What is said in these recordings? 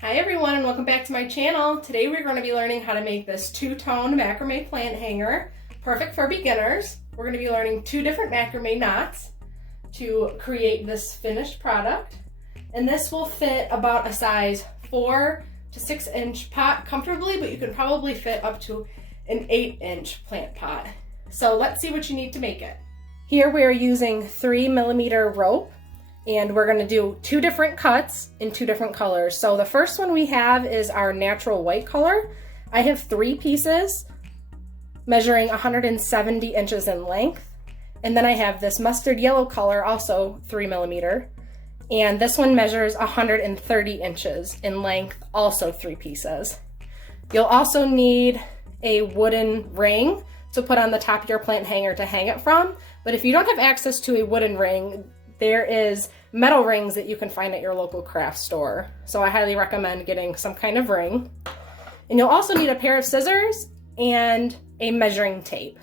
Hi everyone and welcome back to my channel. Today we're going to be learning how to make this two-tone macrame plant hanger, perfect for beginners. We're going to be learning two different macrame knots to create this finished product. And this will fit about a size 4 to 6 inch pot comfortably, but you can probably fit up to an 8-inch plant pot. So let's see what you need to make it. Here we are using 3mm rope. And we're going to do two different cuts in two different colors. So the first one we have is our natural white color. I have 3 pieces measuring 170 inches in length. And then I have this mustard yellow color, also 3mm. And this one measures 130 inches in length, also 3 pieces. You'll also need a wooden ring to put on the top of your plant hanger to hang it from. But if you don't have access to a wooden ring, there is metal rings that you can find at your local craft store. So I highly recommend getting some kind of ring. And you'll also need a pair of scissors and a measuring tape.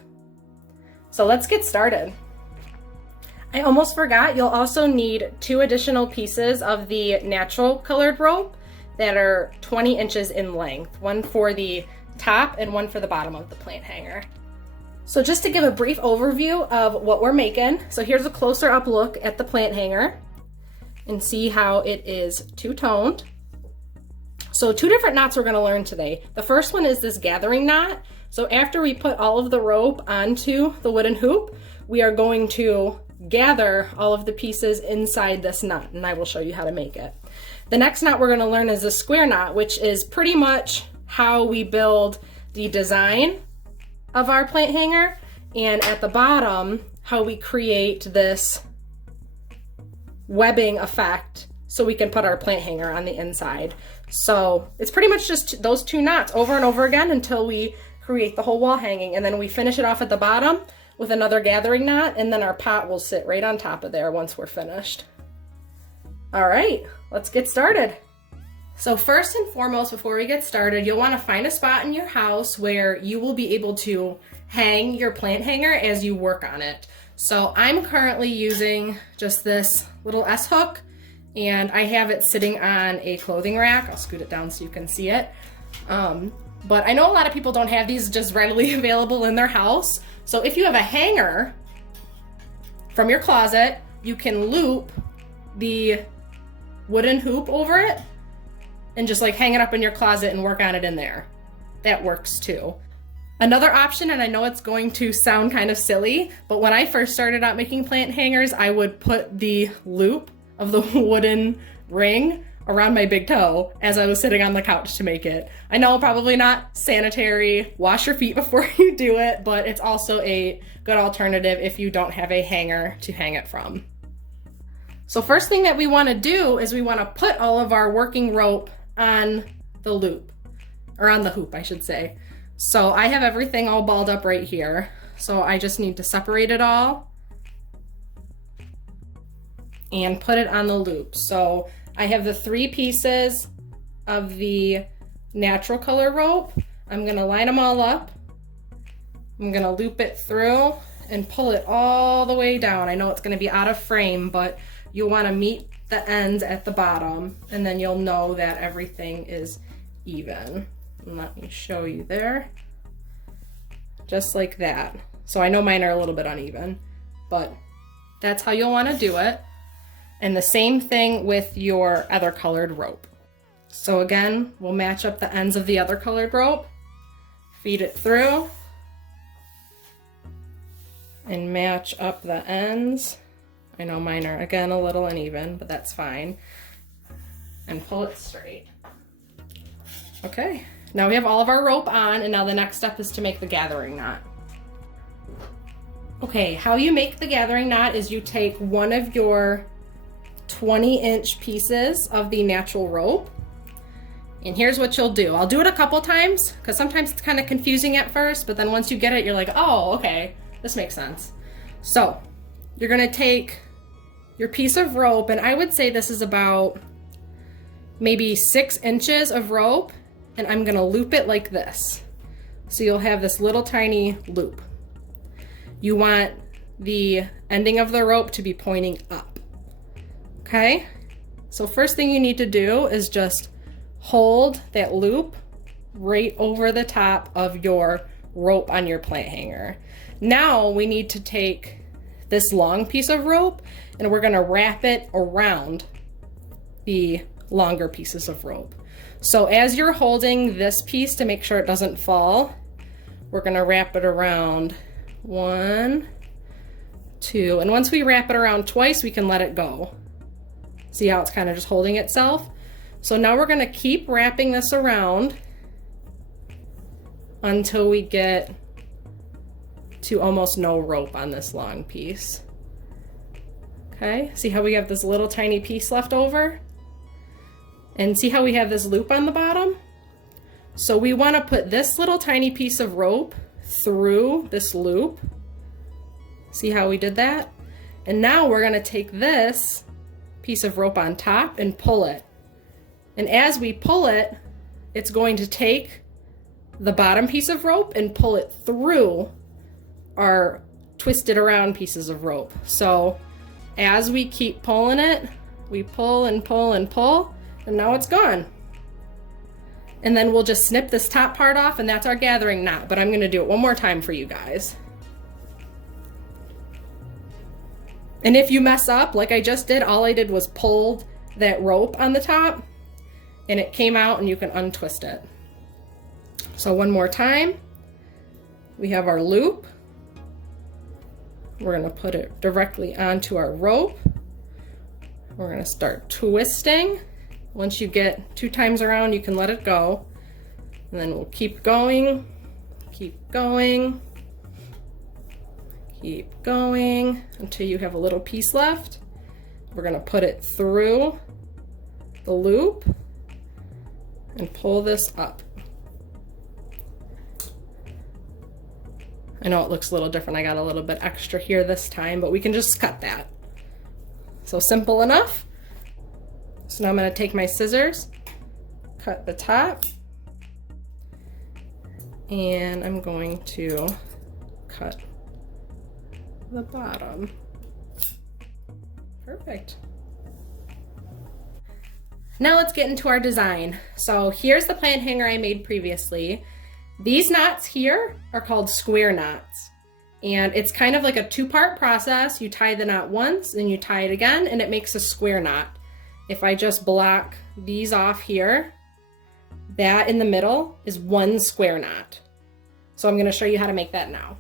So let's get started. I almost forgot, you'll also need 2 additional pieces of the natural colored rope that are 20 inches in length, one for the top and one for the bottom of the plant hanger. So just to give a brief overview of what we're making, so here's a closer up look at the plant hanger and see how it is two-toned. So 2 different knots we're going to learn today. The first one is this gathering knot. So after we put all of the rope onto the wooden hoop, we are going to gather all of the pieces inside this knot, and I will show you how to make it. The next knot we're going to learn is the square knot, which is pretty much how we build the design of our plant hanger, and at the bottom how we create this webbing effect so we can put our plant hanger on the inside. So it's pretty much just those 2 knots over and over again until we create the whole wall hanging, and then we finish it off at the bottom with another gathering knot, and then our pot will sit right on top of there once we're finished. All right, let's get started. So first and foremost, before we get started, you'll want to find a spot in your house where you will be able to hang your plant hanger as you work on it. So I'm currently using just this little S-hook, and I have it sitting on a clothing rack. I'll scoot it down so you can see it. But I know a lot of people don't have these just readily available in their house. So if you have a hanger from your closet, you can loop the wooden hoop over it and just like hang it up in your closet and work on it in there. That works too. Another option, and I know it's going to sound kind of silly, but when I first started out making plant hangers, I would put the loop of the wooden ring around my big toe as I was sitting on the couch to make it. I know, probably not sanitary, wash your feet before you do it, but it's also a good alternative if you don't have a hanger to hang it from. So first thing that we want to do is we want to put all of our working rope on the loop, or on the hoop, I should say. So I have everything all balled up right here. So I just need to separate it all and put it on the loop. So I have the 3 pieces of the natural color rope. I'm going to line them all up. I'm going to loop it through and pull it all the way down. I know it's going to be out of frame, but you want to meet the ends at the bottom, and then you'll know that everything is even. And let me show you there. Just like that. So I know mine are a little bit uneven, but that's how you'll want to do it. And the same thing with your other colored rope. So again, we'll match up the ends of the other colored rope, feed it through, and match up the ends. I know mine are, again, a little uneven, but that's fine. And pull it straight. Okay, now we have all of our rope on, and now the next step is to make the gathering knot. Okay, how you make the gathering knot is you take one of your 20-inch pieces of the natural rope, and here's what you'll do. I'll do it a couple times, because sometimes it's kind of confusing at first, but then once you get it, you're like, oh, okay, this makes sense. So, you're gonna take your piece of rope, and I would say this is about maybe 6 inches of rope, and I'm gonna loop it like this. So you'll have this little tiny loop. You want the ending of the rope to be pointing up. Okay? So first thing you need to do is just hold that loop right over the top of your rope on your plant hanger. Now we need to take this long piece of rope and we're gonna wrap it around the longer pieces of rope. So as you're holding this piece to make sure it doesn't fall, we're gonna wrap it around 1, 2, and once we wrap it around twice, we can let it go. See how it's kind of just holding itself? So now we're gonna keep wrapping this around until we get to almost no rope on this long piece. Okay, see how we have this little tiny piece left over? And see how we have this loop on the bottom? So we want to put this little tiny piece of rope through this loop. See how we did that? And now we're going to take this piece of rope on top and pull it. And as we pull it, it's going to take the bottom piece of rope and pull it through our twisted around pieces of rope. So as we keep pulling it, we pull and pull and pull, and now it's gone. And then we'll just snip this top part off, and that's our gathering knot, but I'm gonna do it one more time for you guys. And if you mess up, like I just did, all I did was pulled that rope on the top, and it came out, and you can untwist it. So one more time, we have our loop. We're gonna put it directly onto our rope. We're gonna start twisting. Once you get 2 times around, you can let it go. And then we'll keep going, keep going, keep going until you have a little piece left. We're gonna put it through the loop and pull this up. I know it looks a little different. I got a little bit extra here this time, but we can just cut that. So simple enough. So now I'm going to take my scissors, cut the top, and I'm going to cut the bottom. Perfect. Now let's get into our design. So here's the plant hanger I made previously. These knots here are called square knots, and it's kind of like a 2-part process. You tie the knot once and you tie it again and it makes a square knot. If I just block these off here, that in the middle is 1 square knot. So I'm going to show you how to make that now.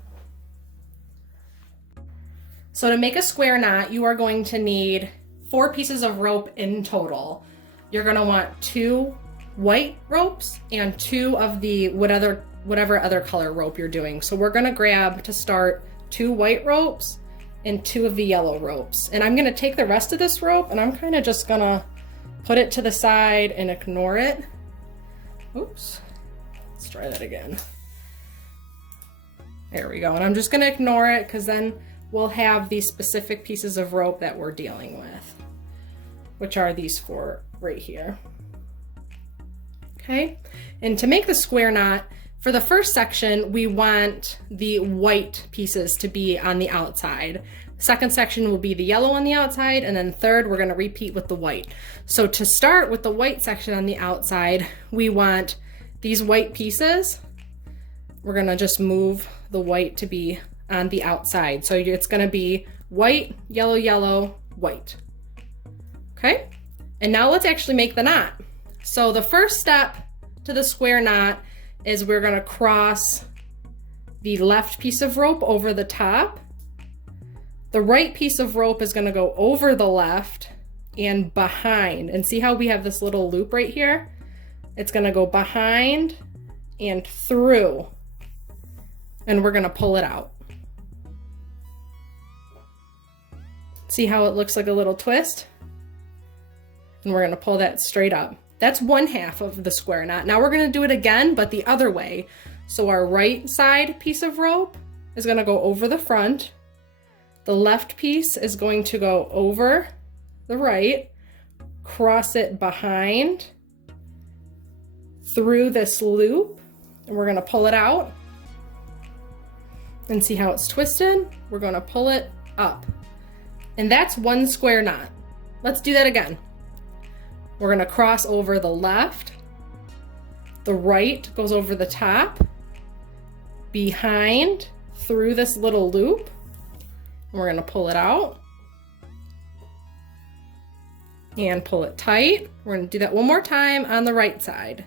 So to make a square knot, you are going to need 4 pieces of rope in total. You're going to want 2 white ropes and 2 of the whatever other color rope you're doing. So we're going to grab, to start, 2 white ropes and 2 of the yellow ropes. And I'm going to take the rest of this rope and I'm kind of just going to put it to the side and ignore it. Oops. Let's try that again. There we go. And I'm just going to ignore it because then we'll have these specific pieces of rope that we're dealing with, which are these 4 right here. Okay. And to make the square knot, for the first section, we want the white pieces to be on the outside. Second section will be the yellow on the outside, and then third, we're going to repeat with the white. So to start with the white section on the outside, we want these white pieces. We're going to just move the white to be on the outside. So it's going to be white, yellow, yellow, white. Okay? And now let's actually make the knot. So the first step to the square knot is we're going to cross the left piece of rope over the top. The right piece of rope is going to go over the left and behind. And see how we have this little loop right here? It's going to go behind and through. And we're going to pull it out. See how it looks like a little twist? And we're going to pull that straight up. That's 1/2 of the square knot. Now we're going to do it again, but the other way. So our right side piece of rope is going to go over the front. The left piece is going to go over the right, cross it behind, through this loop, and we're going to pull it out. And see how it's twisted? We're going to pull it up. And that's 1 square knot. Let's do that again. We're going to cross over the left The right goes over the top, behind, through this little loop, and we're going to pull it out and pull it tight. We're going to do that one more time on the right side.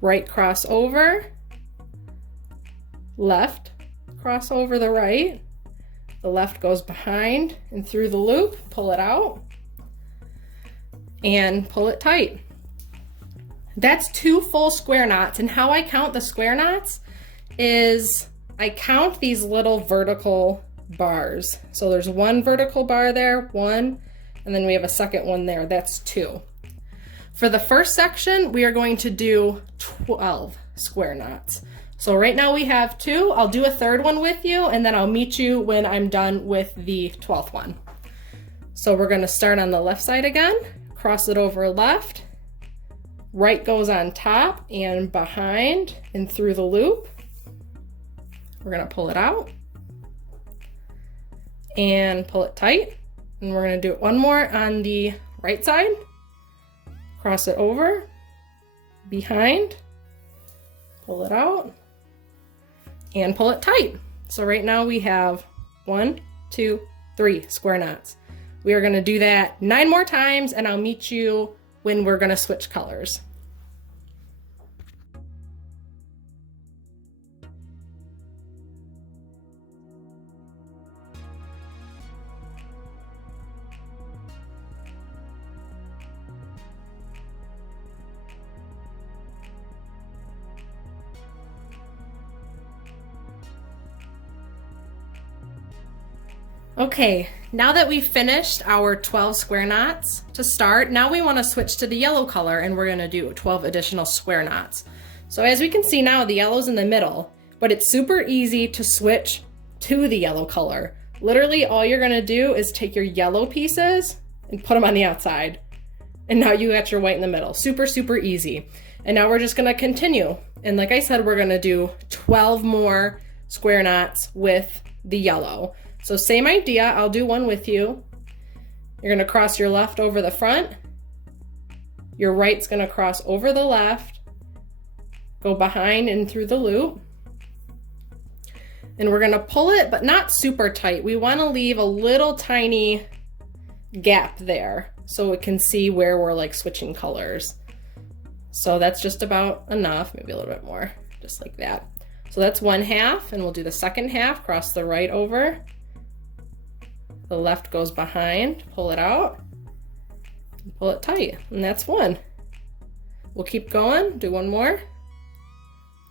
Right cross over, left cross over the right. The left goes behind and through the loop, pull it out and pull it tight. That's 2 full square knots, and how I count the square knots is I count these little vertical bars. So there's 1 vertical bar there, 1, and then we have a second one there. That's 2. For the first section, we are going to do 12 square knots. So right now we have 2. I'll do a third one with you, and then I'll meet you when I'm done with the 12th one. So we're going to start on the left side again, cross it over left, right goes on top and behind and through the loop. We're going to pull it out and pull it tight. And we're going to do it one more on the right side. Cross it over, behind, pull it out, and pull it tight. So right now we have 1, 2, 3 square knots. We are going to do that 9 more times, and I'll meet you when we're going to switch colors. Okay, now that we've finished our 12 square knots to start, now we want to switch to the yellow color, and we're going to do 12 additional square knots. So as we can see now, the yellow's in the middle, but it's super easy to switch to the yellow color. Literally all you're going to do is take your yellow pieces and put them on the outside. And now you got your white in the middle. Super, super easy. And now we're just going to continue. And like I said, we're going to do 12 more square knots with the yellow. So same idea, I'll do one with you. You're going to cross your left over the front. Your right's going to cross over the left, go behind and through the loop. And we're going to pull it, but not super tight. We want to leave a little tiny gap there so we can see where we're like switching colors. So that's just about enough, maybe a little bit more, just like that. So that's 1/2, and we'll do the second half, cross the right over. The left goes behind, pull it out, and pull it tight, and that's 1. We'll keep going, do 1 more.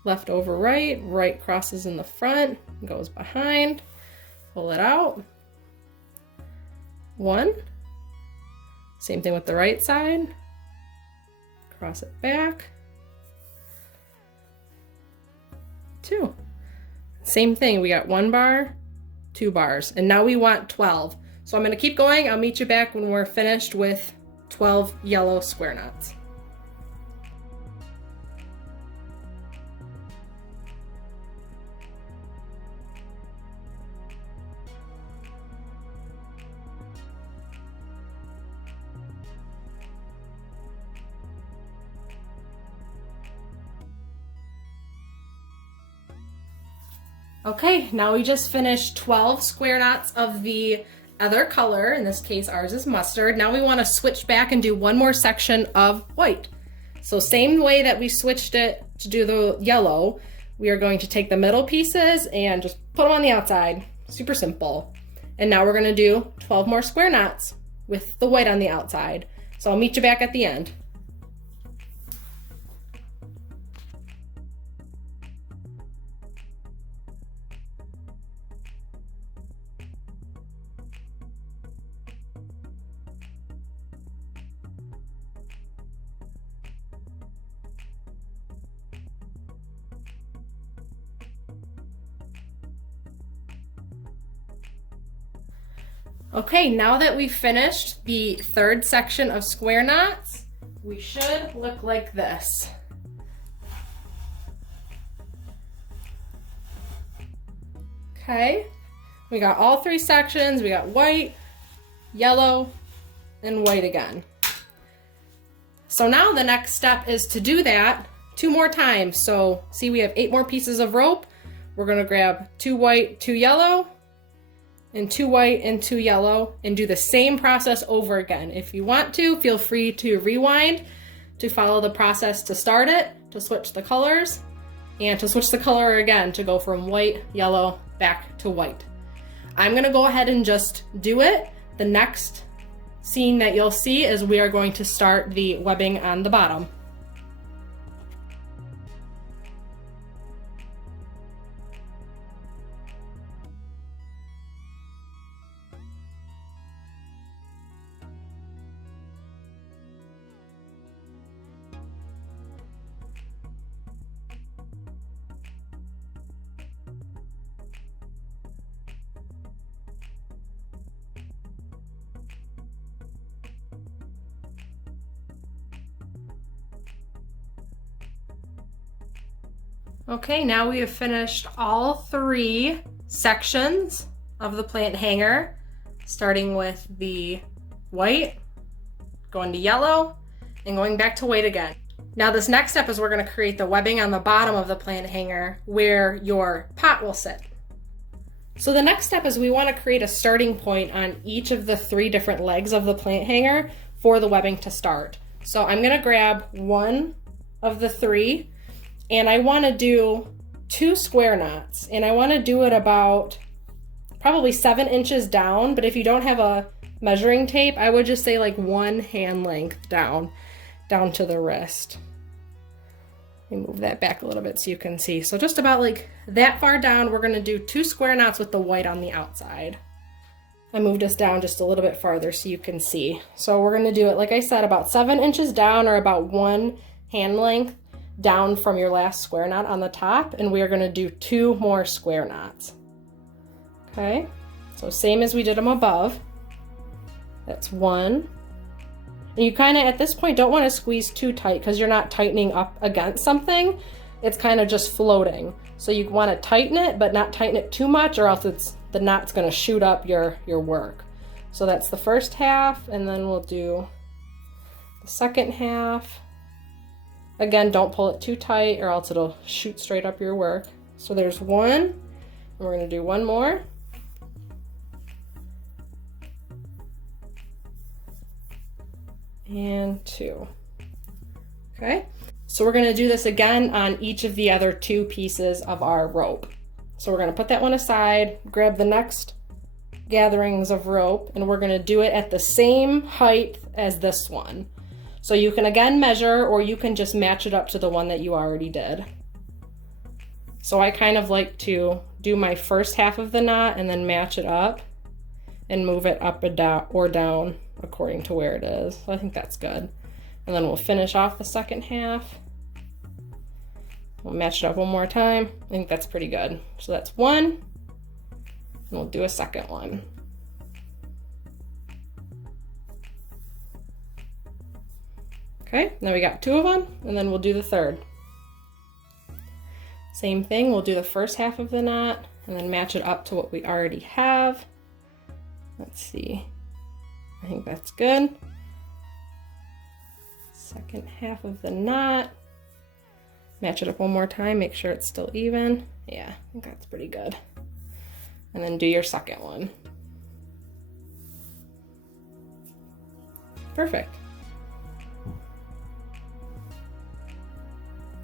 Left over right, right crosses in the front, goes behind, pull it out. 1. Same thing with the right side. Cross it back. 2. Same thing, we got 1 bar, 2 bars, and now we want 12. So I'm going to keep going. I'll meet you back when we're finished with 12 yellow square knots. Okay, now we just finished 12 square knots of the other color. In this case, ours is mustard. Now we want to switch back and do 1 more section of white. So same way that we switched it to do the yellow, we are going to take the middle pieces and just put them on the outside. Super simple. And now we're going to do 12 more square knots with the white on the outside. So I'll meet you back at the end. Okay, now that we've finished the 3rd section of square knots, we should look like this. Okay, we got all 3 sections. We got white, yellow, and white again. So now the next step is to do that 2 more times. So see, we have 8 more pieces of rope. We're gonna grab 2 white, 2 yellow, and 2 white and 2 yellow, and do the same process over again. If you want to, feel free to rewind to follow the process to start it, to switch the colors, and to switch the color again to go from white, yellow, back to white. I'm gonna go ahead and just do it. The next scene that you'll see is we are going to start the webbing on the bottom. Okay, now we have finished all 3 sections of the plant hanger, starting with the white, going to yellow, and going back to white again. Now this next step is we're going to create the webbing on the bottom of the plant hanger where your pot will sit. So the next step is we want to create a starting point on each of the 3 different legs of the plant hanger for the webbing to start. So I'm going to grab one of the 3, and I want to do 2 square knots, and I want to do it about probably 7 inches down, but if you don't have a measuring tape, I would just say like 1 hand length down to the wrist. Let me move that back a little bit so you can see. So just about like that far down, we're going to do 2 square knots with the white on the outside. I moved us down just a little bit farther so you can see. So we're going to do it, like I said, about 7 inches down, or about 1 hand length down from your last square knot on the top, and we are going to do 2 more square knots. Okay, so same as we did them above. That's 1. And you kind of at this point don't want to squeeze too tight because you're not tightening up against something. It's kind of just floating. So you want to tighten it, but not tighten it too much, or else the knot's going to shoot up your work. So that's the first half, and then we'll do the second half. Again, don't pull it too tight or else it'll shoot straight up your work. So there's 1, and we're going to do 1 more. And 2. Okay, so we're going to do this again on each of the other 2 pieces of our rope. So we're going to put that one aside, grab the next gatherings of rope, and we're going to do it at the same height as this one. So you can again measure, or you can just match it up to the one that you already did. So I kind of like to do my first half of the knot and then match it up and move it up or down according to where it is. So I think that's good. And then we'll finish off the second half. We'll match it up one more time. I think that's pretty good. So that's 1, and we'll do a second one. Okay, now we got 2 of them, and then we'll do the third. Same thing, we'll do the first half of the knot and then match it up to what we already have. Let's see, I think that's good. Second half of the knot, match it up one more time, make sure it's still even. Yeah, I think that's pretty good. And then do your second one. Perfect.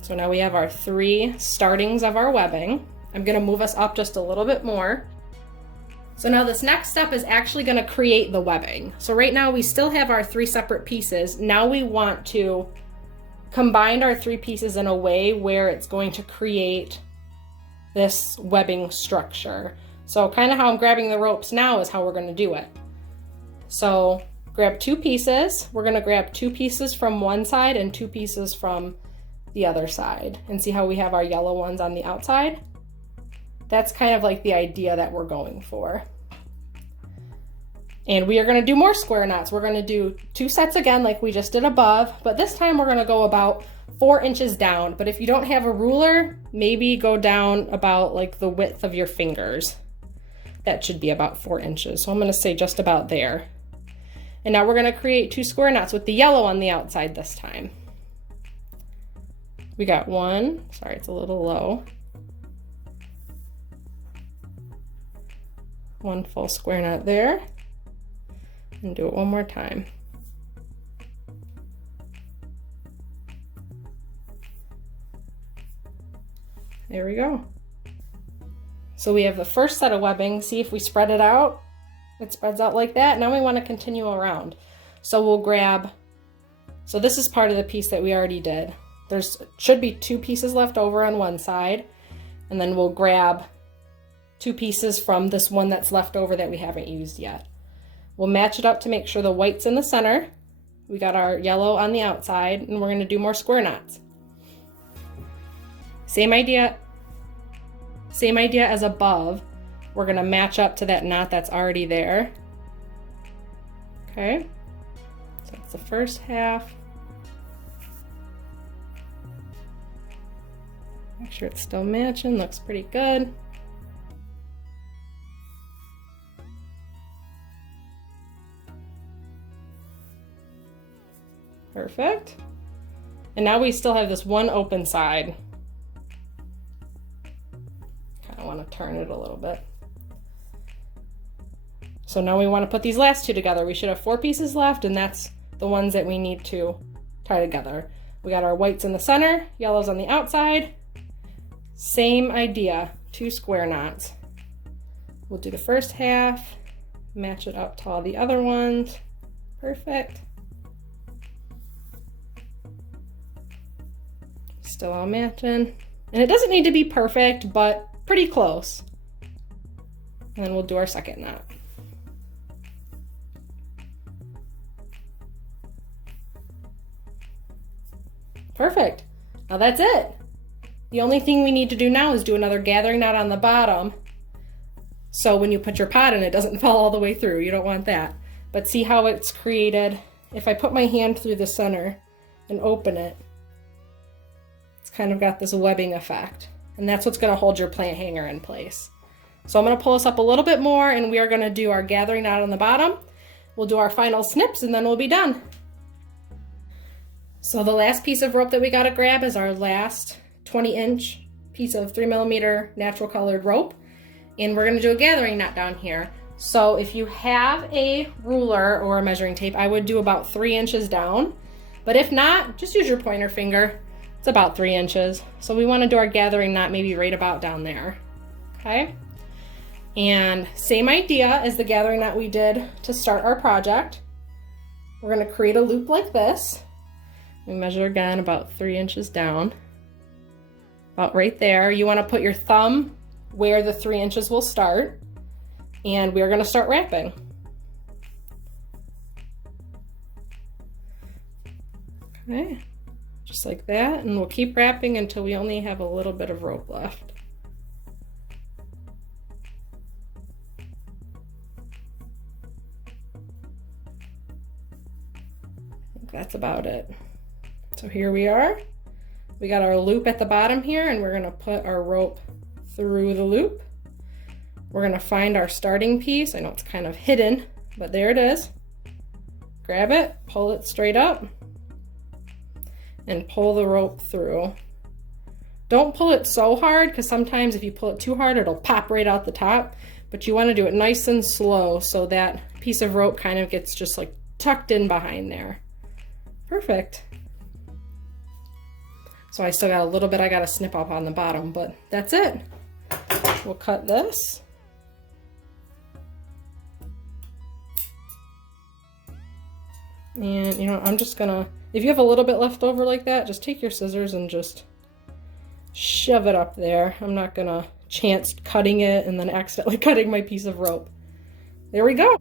So now we have our 3 startings of our webbing. I'm going to move us up just a little bit more. So now this next step is actually going to create the webbing. So right now we still have our 3 separate pieces. Now we want to combine our 3 pieces in a way where it's going to create this webbing structure. So kind of how I'm grabbing the ropes now is how we're going to do it. So grab 2 pieces. We're going to grab 2 pieces from one side and 2 pieces from the other side, and see how we have our yellow ones on the outside. That's kind of like the idea that we're going for. And we are going to do more square knots. We're going to do 2 sets again like we just did above, but this time we're going to go about 4 inches down. But if you don't have a ruler, maybe go down about like the width of your fingers. That should be about 4 inches. So I'm going to say just about there. And now we're going to create 2 square knots with the yellow on the outside this time. We got one, sorry, it's a little low. One full square knot there, and do it one more time. There we go. So we have the first set of webbing. See if we spread it out? It spreads out like that. Now we want to continue around. So we'll grab, so this is part of the piece that we already did. There's should be 2 pieces left over on one side, and then we'll grab 2 pieces from this one that's left over that we haven't used yet. We'll match it up to make sure the white's in the center. We got our yellow on the outside, and we're going to do more square knots. Same idea as above. We're going to match up to that knot that's already there. Okay, so that's the first half. Make sure it's still matching, looks pretty good. Perfect. And now we still have this one open side. Kind of want to turn it a little bit. So now we want to put these last 2 together. We should have 4 pieces left, and that's the ones that we need to tie together. We got our whites in the center, yellows on the outside. Same idea, 2 square knots. We'll do the first half, match it up to all the other ones. Perfect. Still all matching. And it doesn't need to be perfect, but pretty close. And then we'll do our second knot. Perfect. Now that's it. The only thing we need to do now is do another gathering knot on the bottom. So when you put your pot in, it doesn't fall all the way through. You don't want that. But see how it's created? If I put my hand through the center and open it, it's kind of got this webbing effect. And that's what's going to hold your plant hanger in place. So I'm going to pull this up a little bit more, and we are going to do our gathering knot on the bottom. We'll do our final snips, and then we'll be done. So the last piece of rope that we got to grab is our last 20-inch piece of 3mm natural colored rope. And we're going to do a gathering knot down here. So if you have a ruler or a measuring tape, I would do about 3 inches down. But if not, just use your pointer finger. It's about 3 inches. So we want to do our gathering knot maybe right about down there. Okay? And same idea as the gathering knot we did to start our project. We're going to create a loop like this. We measure again about 3 inches down. About right there. You want to put your thumb where the 3 inches will start. And we're going to start wrapping. Okay, just like that. And we'll keep wrapping until we only have a little bit of rope left. I think that's about it. So here we are. We got our loop at the bottom here, and we're going to put our rope through the loop. We're going to find our starting piece. I know it's kind of hidden, but there it is. Grab it, pull it straight up, and pull the rope through. Don't pull it so hard, because sometimes if you pull it too hard, it'll pop right out the top. But you want to do it nice and slow so that piece of rope kind of gets just like tucked in behind there. Perfect. So I still got a little bit I got to snip up on the bottom, but that's it. We'll cut this. And you know, I'm just gonna, if you have a little bit left over like that, just take your scissors and just shove it up there. I'm not gonna chance cutting it and then accidentally cutting my piece of rope. There we go.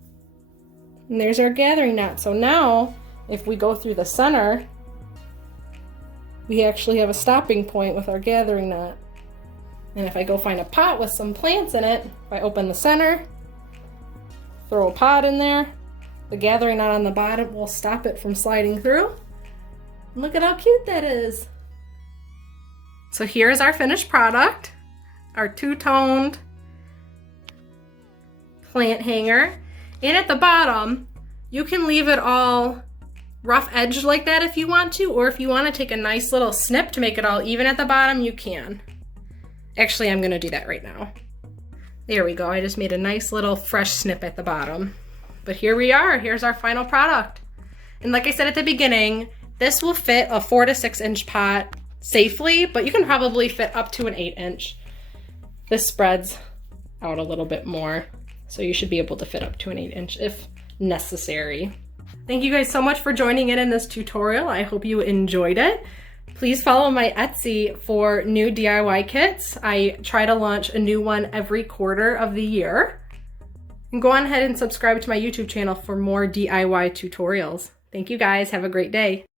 And there's our gathering knot. So now, if we go through the center, we actually have a stopping point with our gathering knot. And if I go find a pot with some plants in it, if I open the center, throw a pot in there, the gathering knot on the bottom will stop it from sliding through. And look at how cute that is. So here's our finished product, our two-toned plant hanger. And at the bottom, you can leave it all rough edge like that if you want to, or if you want to take a nice little snip to make it all even at the bottom, you can. Actually, I'm gonna do that right now. There we go, I just made a nice little fresh snip at the bottom. But here we are, here's our final product. And like I said at the beginning, this will fit a 4 to 6 inch pot safely, but you can probably fit up to an 8 inch. This spreads out a little bit more, so you should be able to fit up to an 8 inch if necessary. Thank you guys so much for joining in this tutorial. I hope you enjoyed it. Please follow my Etsy for new DIY kits. I try to launch a new one every quarter of the year. And go on ahead and subscribe to my YouTube channel for more DIY tutorials. Thank you guys. Have a great day.